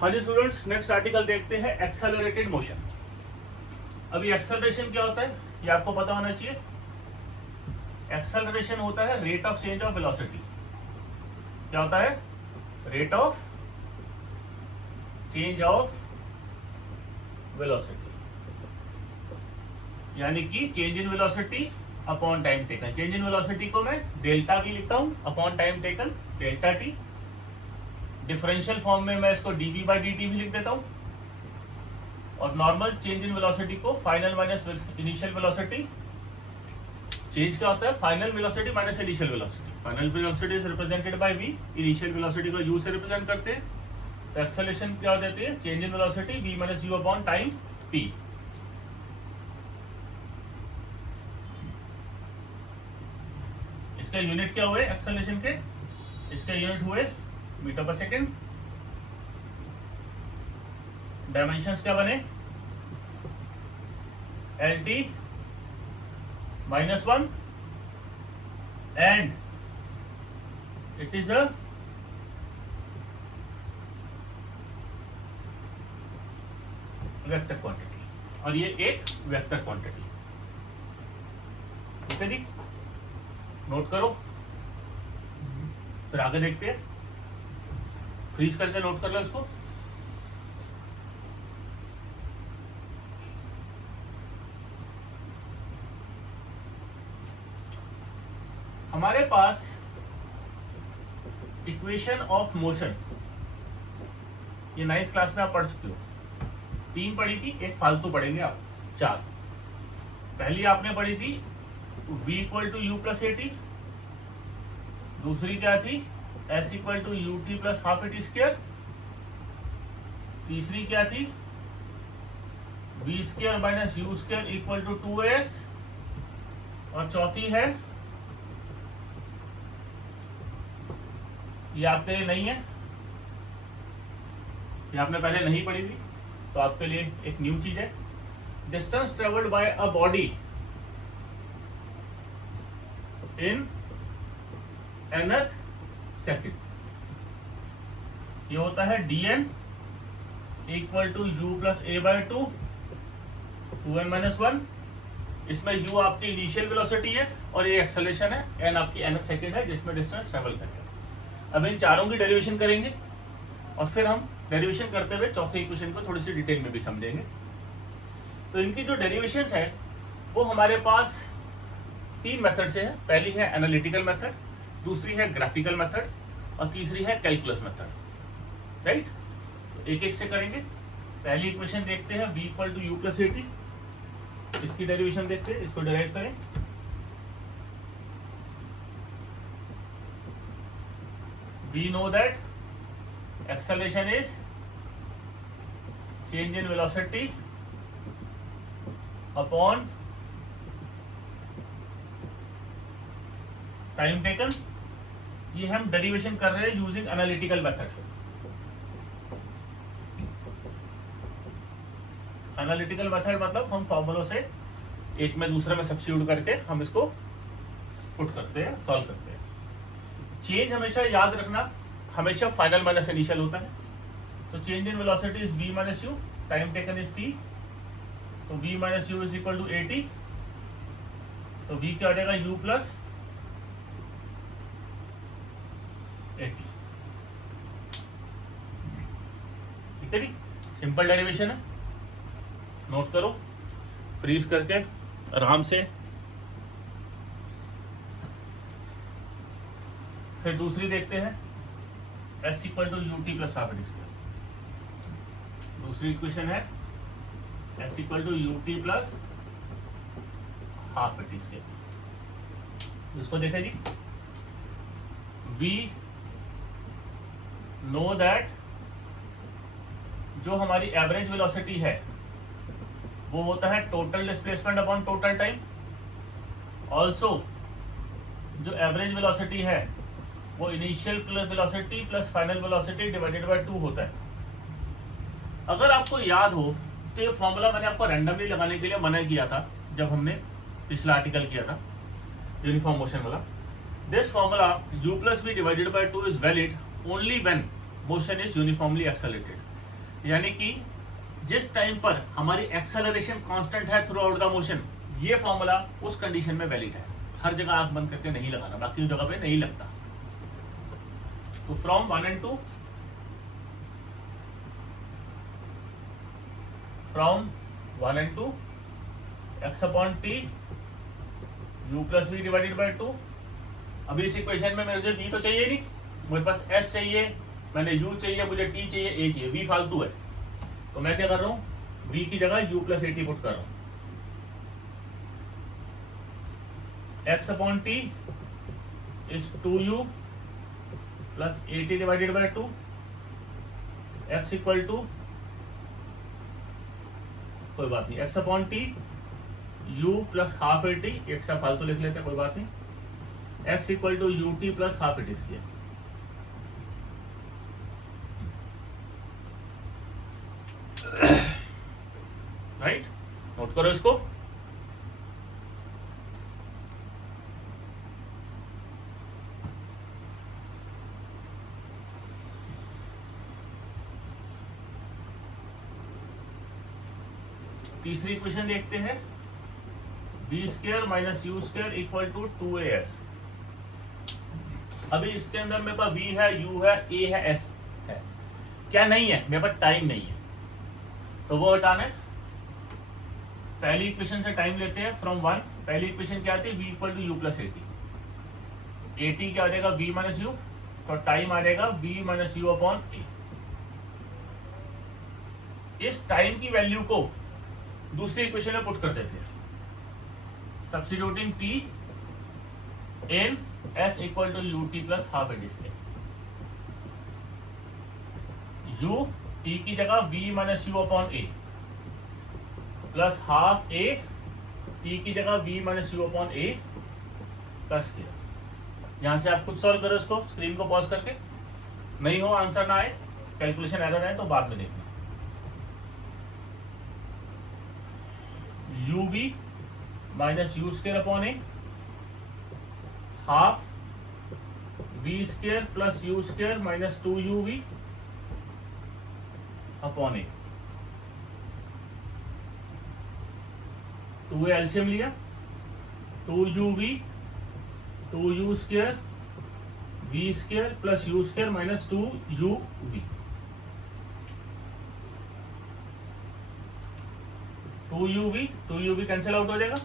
हाँ जी students, next article देखते हैं एक्सेलरेटेड मोशन। अभी एक्सेलरेशन क्या होता है ये आपको पता होना चाहिए। एक्सेलरेशन होता है rate of change of velocity. क्या होता है? Rate of change of velocity, यानी कि change in velocity upon time taken. Change in velocity को मैं डेल्टा वी लिखता हूं upon time taken delta T. Differential form में मैं इसको dv बाई dt भी लिख देता हूं, और नॉर्मल चेंज इन वेलोसिटी को final minus initial velocity. Change क्या होता है? Final velocity minus initial velocity. Final velocity is represented by v, initial velocity को u से रिप्रेजेंट करते हैं। तो एक्सेलरेशन क्या हो जाती है? Change in velocity v minus u upon time t। इसके यूनिट क्या हुए एक्सेलरेशन के? इसके यूनिट हुए मीटर पर सेकेंड। डायमेंशंस क्या बने? LT -1 and it is a vector quantity, और ये एक वेक्टर क्वांटिटी। ठीक है जी, नोट करो, फिर आगे देखते हैं। फ्रीज करके नोट कर लो इसको। हमारे पास इक्वेशन ऑफ मोशन, ये 9th क्लास में आप पढ़ चुके हो। 3 पढ़ी थी, एक फालतू पढ़ेंगे आप, 4। पहली आपने पढ़ी थी v equal to u plus a t. दूसरी क्या थी? s equal to u t plus half a t square. तीसरी क्या थी? v square minus u square equal to 2s। और चौथी है, ये आपके लिए नहीं है, ये आपने पहले नहीं पढ़ी थी, तो आपके लिए एक न्यू चीज है। Distance travelled by a body in nth second, ये होता है dn equal to u plus a by 2 2n minus 1। इसमें u आपकी इनिशियल वेलोसिटी है और ये एक्सेलरेशन है, n आपकी nth सेकेंड है जिसमें डिस्टेंस ट्रेवल करेगा। अब इन चारों की डेरिवेशन करेंगे और फिर हम डेरिवेशन करते हुए चौथे इक्वेशन को थोड़ी सी डिटेल में भी समझेंगे। तो इनकी जो डेरिवेशंस है वो हमारे पास 3 मेथड से है। पहली है एनालिटिकल मेथड, दूसरी है ग्राफिकल मेथड, और तीसरी है कैलकुलस मेथड। राइट, तो एक एक से करेंगे। पहली इक्वेशन देखते हैं, v equal to u plus a t. इसकी डेरिवेशन देखते हैं, इसको डिराइव करें। We know that acceleration is change in velocity upon time taken। ये हम डेरिवेशन कर रहे हैं using analytical method. Analytical method मतलब हम फॉर्मूलों से एक में दूसरे में सब्स्टिट्यूट करके हम इसको पुट करते हैं, सॉल्व करते हैं। चेंज हमेशा याद रखना, हमेशा फाइनल माइनस इनिशियल होता है। तो change in velocity is v minus u, time taken is t। तो v minus u is equal to a t. तो v क्या हो जाएगा? u plus a t. ठीक है जी, सिंपल डेरिवेशन है, नोट करो फ्रीज करके आराम से। फिर दूसरी देखते हैं, s equal to u t plus half a t square. दूसरी इक्वेशन है s equal to u t plus half a t square. इसको देखें जी, we नो दैट जो हमारी एवरेज वेलोसिटी है वो होता है total displacement upon total time. Also जो एवरेज वेलोसिटी है वो initial velocity plus final velocity divided by 2 होता है। अगर आपको याद हो तो ये फॉर्मूला मैंने आपको रैंडमली लगाने के लिए मना किया था जब हमने पिछला आर्टिकल किया था यूनिफॉर्म मोशन वाला। This formula u plus v divided by 2 is valid only when motion is uniformly accelerated। यानी कि जिस टाइम पर हमारी एक्सेलरेशन कांस्टेंट है थ्रू आउट द मोशन, ये फॉर्मूला उस कंडीशन में वैलिड है। हर जगह आंख बंद करके नहीं लगाना, बाकी जगह पे नहीं लगता। तो from 1 and 2, from 1 and 2 x upon t u plus v divided by 2। अभी इस इक्वेशन में मुझे v तो चाहिए नहीं, मेरे पास s चाहिए, मैंने u चाहिए, मुझे t चाहिए, a चाहिए, v फालतू है। तो मैं क्या कर रहा हूँ, v की जगह u प्लस at पुट कर रहा हूँ। x upon t is 2u plus at divided by 2, x equal to, कोई बात नहीं, x upon t u plus half at, एक सा फालतू लिख लेते हैं, कोई बात नहीं, x equal to u t plus half at square. Right, note करो इसको। तीसरी इक्वेशन देखते हैं, v square minus u square equal to 2as। अभी इसके अंदर मेरे पास v है, u है, a है, s है, क्या नहीं है, मेरे पास टाइम नहीं है, तो वो हटाना है। पहली इक्वेशन से टाइम लेते हैं फ्रॉम 1। पहली इक्वेशन क्या आती है, v equal to u plus a t, a t क्या आ जाएगा, v माइनस यू, तो टाइम आ जाएगा v minus u upon a. इस टाइम की वैल्यू को दूसरी इक्वेशन में पुट कर देते हैं, substituting t in s equal to u t plus half a t square. u t की जगह v minus u upon a plus half a, t की जगह v minus u upon a plus square. यहां से आप खुद सॉल्व करो इसको, स्क्रीन को पॉज करके, नहीं हो आंसर ना आए, कैलकुलेशन एरर है तो बाद में देखना। U v minus u square upon a half v square plus u square minus 2uv upon a. 2 LCM लिया, 2uv 2u square v square plus u square minus 2uv। 2uv cancel out हो जाएगा,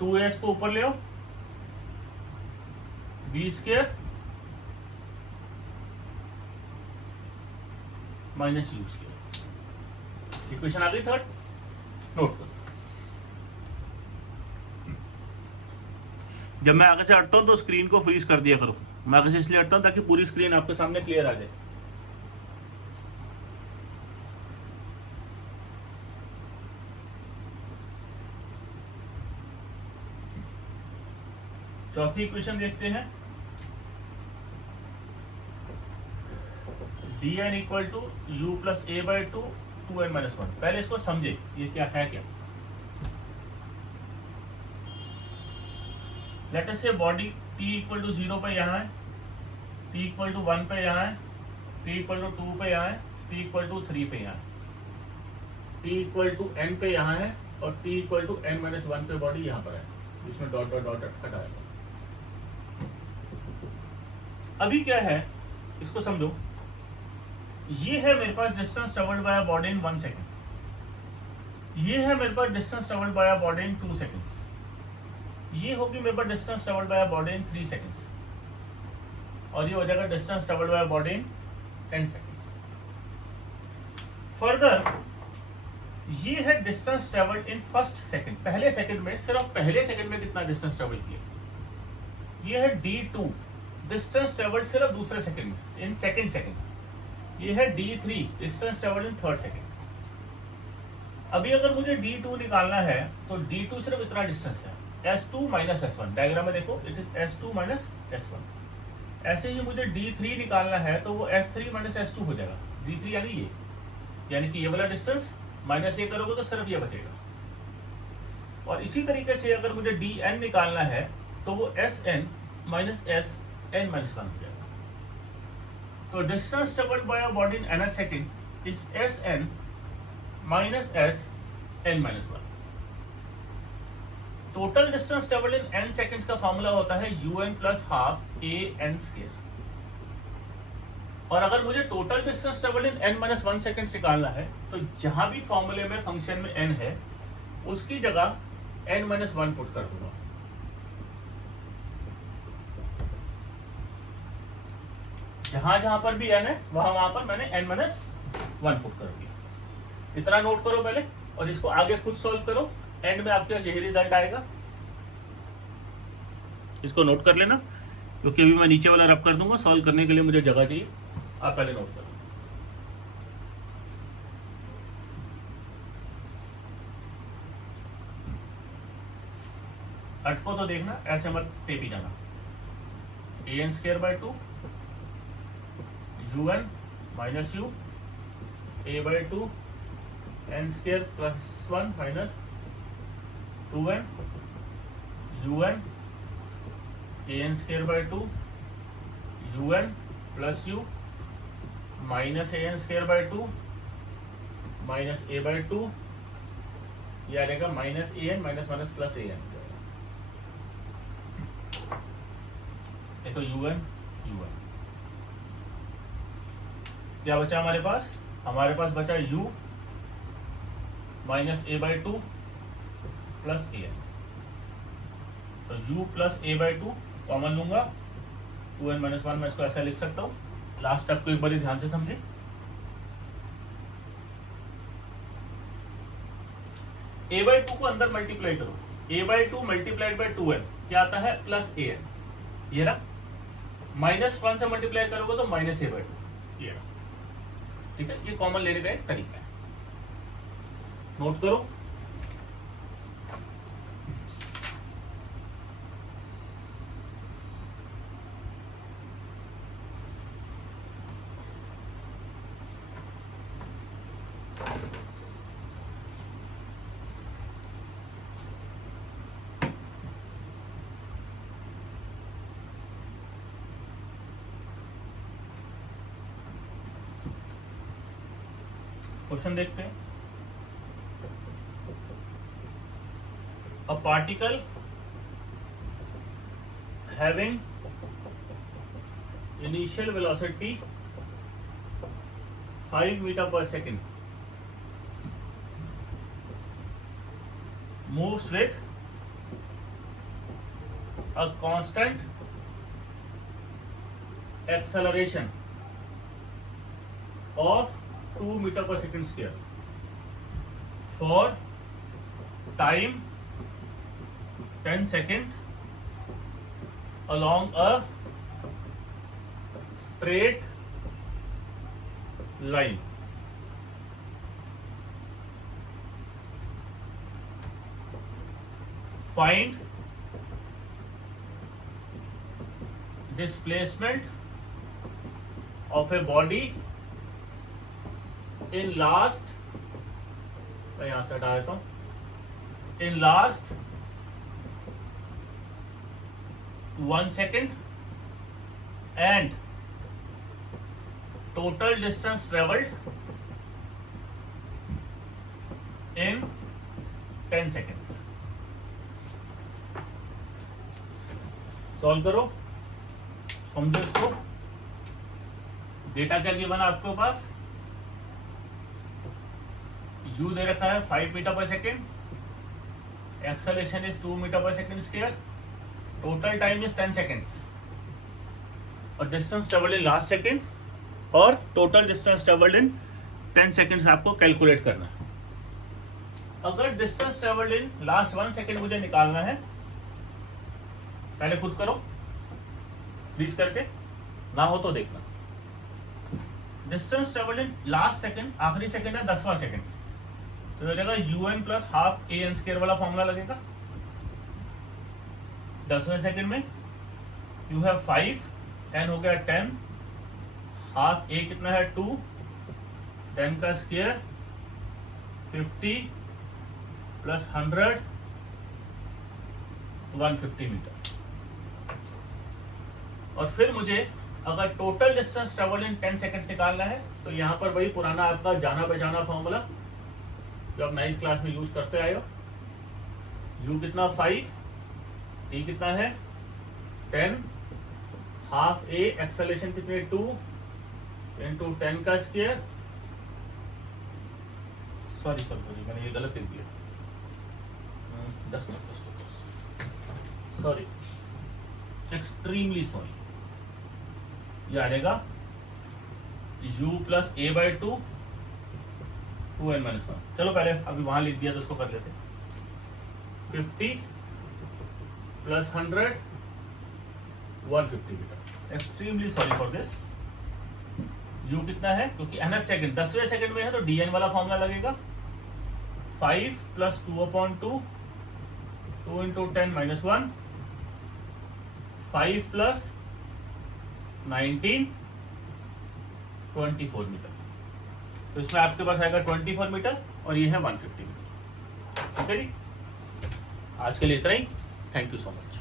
2s को ऊपर ले आओ, v square minus u square. Equation आ गई third, note करो। जब मैं आगे से हटता हूं तो स्क्रीन को फ्रीज कर दिया करो। मैं आगे से इसलिए हटता हूं ताकि पूरी स्क्रीन आपके सामने क्लियर आ जाए। चौथी इक्वेशन देखते हैं, d n equal to u plus a by two 2n minus 1। पहले इसको समझे ये क्या है। क्या लेट अस से बॉडी t इक्वल टू 0 पे यहाँ है, t इक्वल टू 1 पे यहाँ है, t इक्वल टू 2 पे यहाँ है, t इक्वल टू 3 पे यहाँ है, t इक्वल टू n पे यहाँ है और t equal to n minus 1 पे बॉडी यहाँ पर है, जिसमें डॉट डॉट डॉट हटाएगा। अभी क्या है इसको समझो, ये है मेरे पास distance travelled by a body in 1 second, ये है मेरे पास distance travelled by a body in 2 seconds, ये होगी मेरे पास distance travelled by a body in 3 seconds, और ये हो जाएगा distance travelled by a body in 10 seconds. Further ये है distance travelled in first second, पहले सेकेंड में, सिर्फ पहले सेकेंड में कितना डिस्टेंस ट्रेवल किया। ये है D2 डिस्टेंस ट्रेवल्ड सिर्फ दूसरे सेकेंड में, इन सेकेंड सेकेंड। ये है D3 distance travelled in third second. अभी अगर मुझे D2 निकालना है तो D2 सिर्फ इतना डिस्टेंस है, S2 माइनस S1। डायग्राम में देखो, it is S2 minus S1। ऐसे ही मुझे D3 निकालना है तो वो S3 माइनस S2 हो जाएगा। D3 यानी कि ये वाला डिस्टेंस माइनस ये करोगे तो सिर्फ ये बचेगा। और इसी तरीके से अगर मुझे Dn निकालना है तो वो Sn माइनस Sn माइनस 1 हो जाएगा। तो distance travelled by a body in nth second is Sn minus S n minus 1। Total distance travelled in n seconds का फॉर्मूला होता है un plus half a n square. और अगर मुझे total distance travelled इन n minus 1 seconds निकालना है तो जहां भी फॉर्मूले में फंक्शन में n है उसकी जगह n माइनस 1 पुट कर दूंगा। जहां जहां पर भी n है वहां पर मैंने n माइनस 1 पुट कर दिया। इतना नोट करो पहले और इसको आगे खुद सॉल्व करो, एंड में आपके यही रिजल्ट आएगा। इसको नोट कर लेना क्योंकि अभी मैं नीचे वाला रब कर दूंगा, सॉल्व करने के लिए मुझे जगह चाहिए। आप पहले नोट करो। अटको तो देखना, ऐसे मत टेपी जाना। an square by 2 un minus u a by 2 n square plus 1 minus 2n un an square by 2 un plus u minus an square by 2 minus a by 2, यह आ जाएगा minus an minus minus plus an। देखो un क्या बचा हमारे पास? हमारे पास बचा u minus a by 2 plus an। तो u plus a by 2 common लूंगा, 2n माइनस 1 मैं इसको ऐसा लिख सकता हूँ। लास्ट स्टेप को एक बार ध्यान से समझे। a बाय 2 को अंदर मल्टीप्लाई करो, a by 2 multiplied by 2n क्या आता है? Plus an। ये रहा, माइनस 1 से मल्टीप्लाई करोगे तो माइनस a बाय 2, ये रहा। ठीक है, ये कॉमन लेने का एक तरीका है, नोट करो। क्वेश्चन देखते हैं। A particle having initial velocity 5 metre per second moves with a constant acceleration of 2 meter per second square for time 10 seconds along a straight line. Find displacement of a body in last, मैं यहां से हटा देता हूं, in last 1 second and total distance traveled in 10 seconds. Solve करो, समझो इसको। Data क्या गिवन है आपके पास? u दे रखा है 5 metre per second, acceleration is 2 metre per second square, total time is 10 seconds और distance travelled in last second और total distance travelled in 10 seconds आपको कैलकुलेट करना है। अगर distance travelled in last 1 second मुझे निकालना है, पहले खुद करो फ्रीज करके, ना हो तो देखना। Distance travelled in last second, आखिरी सेकंड है 10वां सेकंड, तो हो जाएगा un plus half an square वाला फॉर्मूला लगेगा। 10वें सेकंड में यू हैव 5, n हो गया 10, हाफ a कितना है 2, 10 का स्क्वायर 50 प्लस 100 150 मीटर। और फिर मुझे अगर total distance travel in 10 seconds निकालना है तो यहाँ पर वही पुराना आपका जाना पहचाना फॉर्मूला जो आप 9th क्लास में यूज करते आए हो। u कितना 5, t कितना है 10, हाफ a एक्सेलरेशन कितने 2 इंटू 10 का स्क्वायर, सॉरी मैंने ये गलत लिख दिया, सॉरी, एक्सट्रीमली सॉरी, ये आ जाएगा u plus a by 2 2n minus 1। चलो पहले अभी वहां लिख दिया तो उसको कर लेते। 50 plus 100 150 metre. Extremely sorry for this. u कितना है, क्योंकि nth सेकंड 10वें सेकंड में है तो dn वाला फॉर्मूला लगेगा। 5 plus 2/2 2 into 10 minus 1, 5 plus 19 24 metre. तो इसमें आपके पास आएगा 24 मीटर और ये है 150 मीटर। ठीक है जी, आज के लिए इतना ही। Thank you so much.